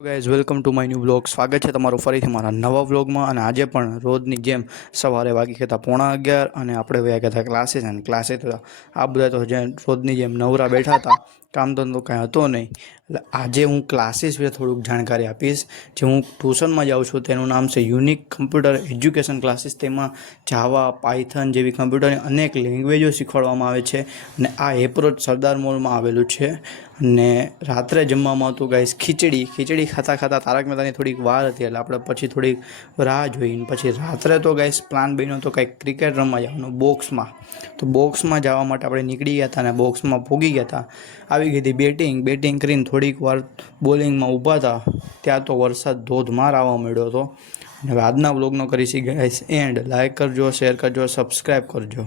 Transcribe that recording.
Guys welcome to my new vlog. સ્વાગત છે તમારું ફરીથી મારા નવા વ્લોગમાં. અને આજે પણ રોજની જેમ સવારે વાગી ગયા હતા 11:15 અને આપણે વયા ગયા હતા ક્લાસીસ. અને ક્લાસે તો આ બધા તો જે રોજની જેમ નવરા બેઠા હતા, કામ ધંધો કાંઈ હતો નહીં. એટલે આજે હું ક્લાસીસ વિશે થોડુંક જાણકારી આપીશ. જે હું ટ્યુશનમાં જાઉં છું તેનું નામ છે યુનિક કમ્પ્યુટર એજ્યુકેશન ક્લાસીસ. તેમાં જાવા, પાયથન જેવી કમ્પ્યુટરની અનેક લેંગ્વેજો શીખવાડવામાં આવે છે. અને આ એપ્રોચ સરદાર મોલમાં આવેલું છે. અને રાત્રે જમવામાં હતું ગાઈસ ખીચડી ખાતા ખાતા તારક મહેતાની થોડીક વાર હતી, એટલે આપણે પછી થોડીક રાહ જોઈને પછી રાત્રે તો ગાઈસ પ્લાન બન્યો તો કંઈક ક્રિકેટ રમવા જવાનું બોક્સમાં. તો બોક્સમાં જવા માટે આપણે નીકળી ગયા હતા અને બોક્સમાં પૂગી ગયા હતા. આવી ગઈ હતી બેટિંગ કરીને થોડીક વાર બોલિંગમાં ઊભા હતા ત્યાં તો વરસાદ ધોધમાર આવવા મળ્યો હતો. અને હવે આજના વ્લોગનો કરીશી ગાઈસ એન્ડ. લાઇક કરજો, શેર કરજો, સબસ્ક્રાઈબ કરજો.